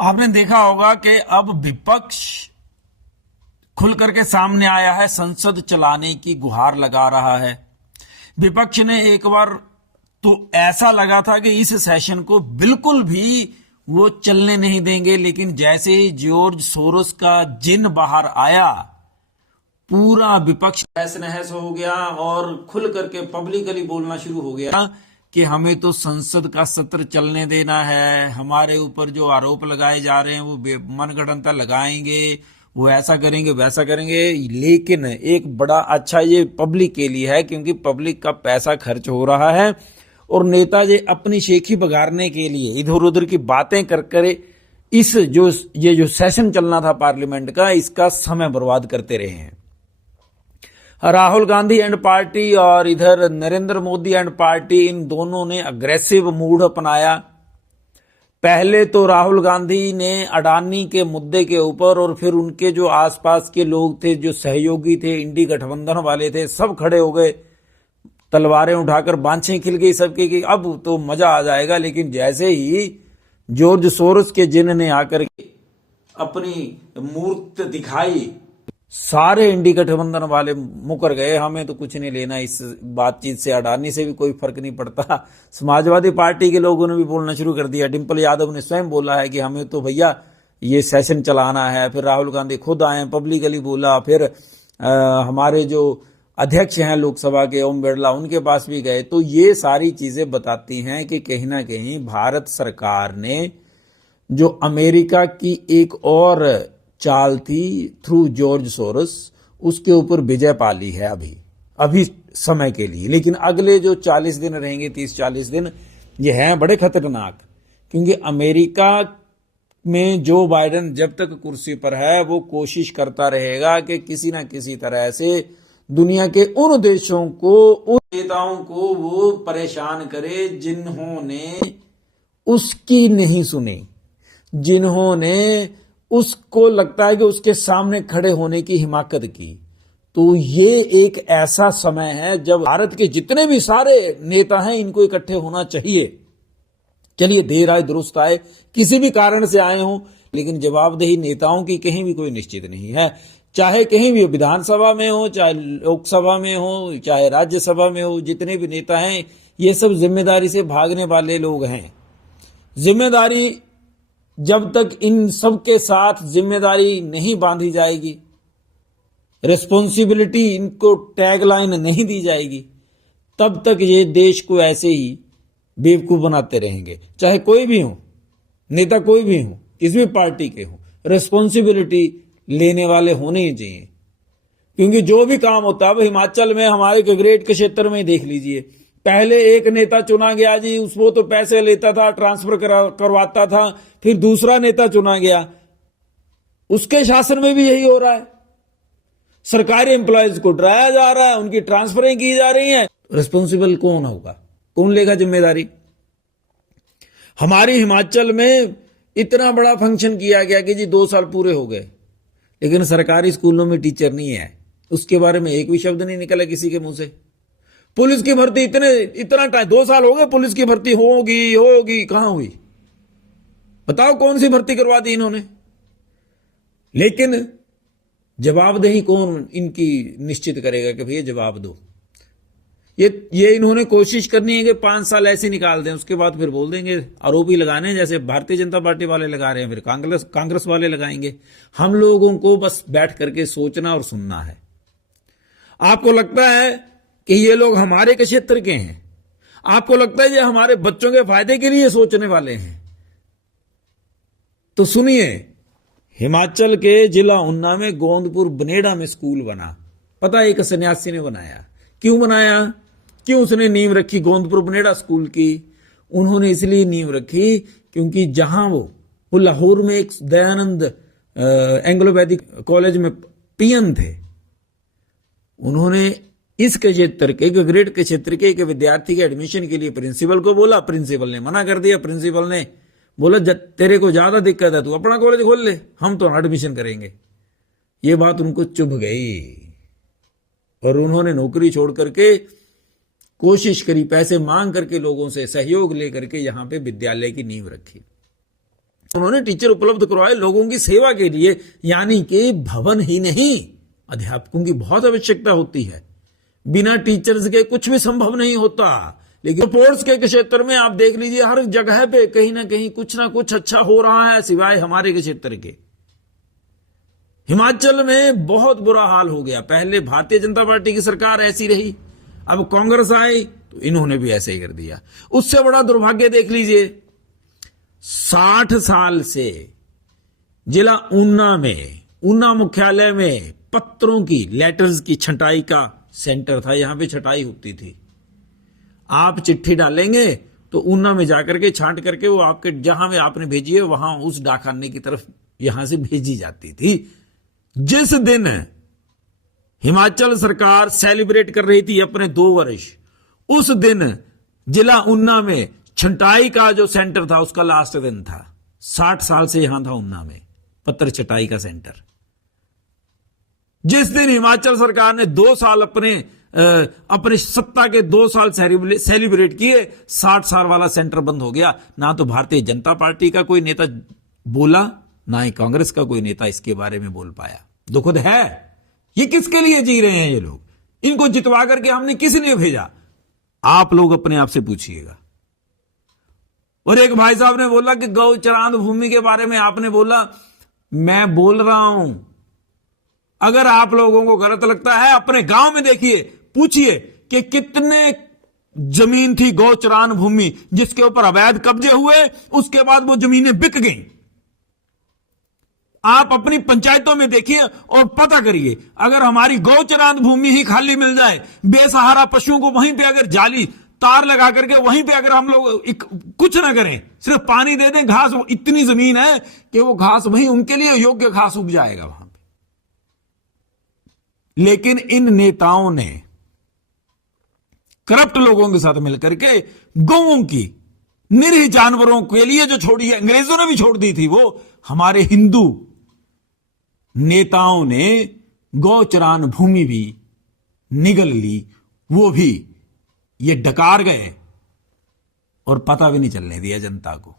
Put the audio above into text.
आपने देखा होगा कि अब विपक्ष खुल करके सामने आया है, संसद चलाने की गुहार लगा रहा है। विपक्ष ने एक बार तो ऐसा लगा था कि इस सेशन को बिल्कुल भी वो चलने नहीं देंगे, लेकिन जैसे ही जॉर्ज सोरोस का जिन बाहर आया, पूरा विपक्ष तहस नहस हो गया और खुल करके पब्लिकली बोलना शुरू हो गया कि हमें तो संसद का सत्र चलने देना है, हमारे ऊपर जो आरोप लगाए जा रहे हैं वो मनगढ़ंता लगाएंगे, वो ऐसा करेंगे वैसा करेंगे। लेकिन एक बड़ा अच्छा ये पब्लिक के लिए है, क्योंकि पब्लिक का पैसा खर्च हो रहा है और नेता जी अपनी शेखी बघारने के लिए इधर उधर की बातें कर करे इस ये जो सेशन चलना था पार्लियामेंट का, इसका समय बर्बाद करते रहे हैं। राहुल गांधी एंड पार्टी और इधर नरेंद्र मोदी एंड पार्टी, इन दोनों ने अग्रेसिव मूड अपनाया। पहले तो राहुल गांधी ने अडानी के मुद्दे के ऊपर और फिर उनके जो आसपास के लोग थे, जो सहयोगी थे, इंडी गठबंधन वाले थे, सब खड़े हो गए, तलवारें उठाकर बांछें खिल गई सबके कि अब तो मजा आ जाएगा। लेकिन जैसे ही जॉर्ज सोरोस के जिन ने आकर के अपनी मूर्त दिखाई, सारे इंडी गठबंधन वाले मुकर गए, हमें तो कुछ नहीं लेना इस बातचीत से, अडानी से भी कोई फर्क नहीं पड़ता। समाजवादी पार्टी के लोगों ने भी बोलना शुरू कर दिया। डिंपल यादव ने स्वयं बोला है कि हमें तो भैया ये सेशन चलाना है। फिर राहुल गांधी खुद आए, पब्लिकली बोला। फिर हमारे जो अध्यक्ष हैं लोकसभा के, ओम बिरला, उनके पास भी गए। तो ये सारी चीजें बताती हैं कि कहीं ना कहीं भारत सरकार ने जो अमेरिका की एक और चाल थी थ्रू जॉर्ज सोरोस, उसके ऊपर विजय पा ली है अभी समय के लिए। लेकिन अगले जो 40 दिन रहेंगे, 30-40 दिन, ये हैं बड़े खतरनाक, क्योंकि अमेरिका में जो बाइडेन जब तक कुर्सी पर है वो कोशिश करता रहेगा कि किसी ना किसी तरह से दुनिया के उन देशों को, उन नेताओं को वो परेशान करे जिन्होंने उसकी नहीं सुनी, जिन्होंने उसको लगता है कि उसके सामने खड़े होने की हिमाकत की। तो ये एक ऐसा समय है जब भारत के जितने भी सारे नेता हैं, इनको इकट्ठे होना चाहिए। चलिए, देर आए दुरुस्त आए, किसी भी कारण से आए हों, लेकिन जवाबदेही नेताओं की कहीं भी कोई निश्चित नहीं है। चाहे कहीं भी विधानसभा में हो, चाहे लोकसभा में हो, चाहे राज्यसभा में हो, जितने भी नेता हैं ये सब जिम्मेदारी से भागने वाले लोग हैं। जिम्मेदारी जब तक इन सबके साथ जिम्मेदारी नहीं बांधी जाएगी, रिस्पॉन्सिबिलिटी इनको टैगलाइन नहीं दी जाएगी, तब तक ये देश को ऐसे ही बेवकूफ बनाते रहेंगे। चाहे कोई भी हो, नेता कोई भी हो, किसी भी पार्टी के हो, रिस्पॉन्सिबिलिटी लेने वाले होने ही चाहिए। क्योंकि जो भी काम होता है, अब हिमाचल में हमारे गगरेट के क्षेत्र में देख लीजिए, पहले एक नेता चुना गया जी, उसको तो पैसे लेता था, ट्रांसफर करवाता था, फिर दूसरा नेता चुना गया, उसके शासन में भी यही हो रहा है। सरकारी एम्प्लॉयज को डराया जा रहा है, उनकी ट्रांसफरें की जा रही हैं। रिस्पॉन्सिबल कौन होगा, कौन लेगा जिम्मेदारी? हमारी हिमाचल में इतना बड़ा फंक्शन किया गया कि जी 2 साल पूरे हो गए, लेकिन सरकारी स्कूलों में टीचर नहीं है, उसके बारे में एक भी शब्द नहीं निकला किसी के मुंह से। पुलिस की भर्ती इतना टाइम, 2 साल हो गए, पुलिस की भर्ती होगी, कहां हुई? बताओ कौन सी भर्ती करवा दी इन्होंने? लेकिन जवाबदेही कौन इनकी निश्चित करेगा कि भैया जवाब दो? ये इन्होंने कोशिश करनी है कि 5 साल ऐसे निकाल दें, उसके बाद फिर बोल देंगे, आरोप ही लगाने, जैसे भारतीय जनता पार्टी वाले लगा रहे हैं, फिर कांग्रेस वाले लगाएंगे। हम लोगों को बस बैठ करके सोचना और सुनना है। आपको लगता है कि ये लोग हमारे क्षेत्र के हैं? आपको लगता है ये हमारे बच्चों के फायदे के लिए सोचने वाले हैं? तो सुनिए, हिमाचल के जिला ऊना में गोंदपुर बनेड़ा में स्कूल बना। पता है एक सन्यासी ने बनाया। क्यों बनाया? क्यों उसने नींव रखी गोंदपुर बनेड़ा स्कूल की? उन्होंने इसलिए नींव रखी क्योंकि जहां वो लाहौर में एक दयानंद एंग्लो वैदिक कॉलेज में पीएन थे। उन्होंने इस क्षेत्र के, गगरेट के क्षेत्र के एक विद्यार्थी के एडमिशन के लिए प्रिंसिपल को बोला, प्रिंसिपल ने मना कर दिया। प्रिंसिपल ने बोला तेरे को ज्यादा दिक्कत है, तू अपना कॉलेज खोल ले, हम तो एडमिशन करेंगे। ये बात उनको चुभ गई और उन्होंने नौकरी छोड़ करके कोशिश करी, पैसे मांग करके लोगों से सहयोग लेकर के यहां पे विद्यालय की नींव रखी। उन्होंने टीचर उपलब्ध करवाए लोगों की सेवा के लिए, यानी कि भवन ही नहीं, अध्यापकों की बहुत आवश्यकता होती है। बिना टीचर्स के कुछ भी संभव नहीं होता। लेकिन स्पोर्ट्स के क्षेत्र में आप देख लीजिए, हर जगह पे कहीं ना कुछ अच्छा हो रहा है, सिवाय हमारे के क्षेत्र के। हिमाचल में बहुत बुरा हाल हो गया। पहले भारतीय जनता पार्टी की सरकार ऐसी रही, अब कांग्रेस आई तो इन्होंने भी ऐसे ही कर दिया। उससे बड़ा दुर्भाग्य देख लीजिए, 60 साल से जिला ऊना में, ऊना मुख्यालय में पत्रों की, लेटर्स की छंटाई का सेंटर था। यहां पे छंटाई होती थी। आप चिट्ठी डालेंगे तो ऊना में जाकर के छांट करके वो आपके जहां में आपने भेजी है वहां उस डाकखाने की तरफ यहां से भेजी जाती थी। जिस दिन हिमाचल सरकार सेलिब्रेट कर रही थी अपने 2 वर्ष, उस दिन जिला ऊना में छंटाई का जो सेंटर था उसका लास्ट दिन था। 60 साल से यहां था ऊना में पत्र छटाई का सेंटर। जिस दिन हिमाचल सरकार ने 2 साल अपने सत्ता के 2 साल सेलिब्रेट किए, 60 साल वाला सेंटर बंद हो गया। ना तो भारतीय जनता पार्टी का कोई नेता बोला, ना ही कांग्रेस का कोई नेता इसके बारे में बोल पाया। दुखद है। ये किसके लिए जी रहे हैं ये लोग? इनको जितवा करके हमने किस लिए भेजा? आप लोग अपने आप से पूछिएगा। और एक भाई साहब ने बोला कि गौचरान भूमि के बारे में आपने बोला, मैं बोल रहा हूं, अगर आप लोगों को गलत लगता है अपने गांव में देखिए, पूछिए कि कितने जमीन थी गौचरान भूमि जिसके ऊपर अवैध कब्जे हुए, उसके बाद वो जमीनें बिक गईं। आप अपनी पंचायतों में देखिए और पता करिए, अगर हमारी गौचरान भूमि ही खाली मिल जाए, बेसहारा पशुओं को वहीं पे अगर जाली तार लगा करके वहीं पे अगर हम लोग कुछ ना करें, सिर्फ पानी दे दें, घास, इतनी जमीन है कि वो घास वहीं उनके लिए योग्य घास उग जाएगा वहां पे। लेकिन इन नेताओं ने करप्ट लोगों के साथ मिलकर के गौओं की, निरीह जानवरों के लिए जो छोड़ी है, अंग्रेजों ने भी छोड़ दी थी, वो हमारे हिंदू नेताओं ने गौचरान भूमि भी निगल ली, वो भी ये डकार गए और पता भी नहीं चलने दिया जनता को।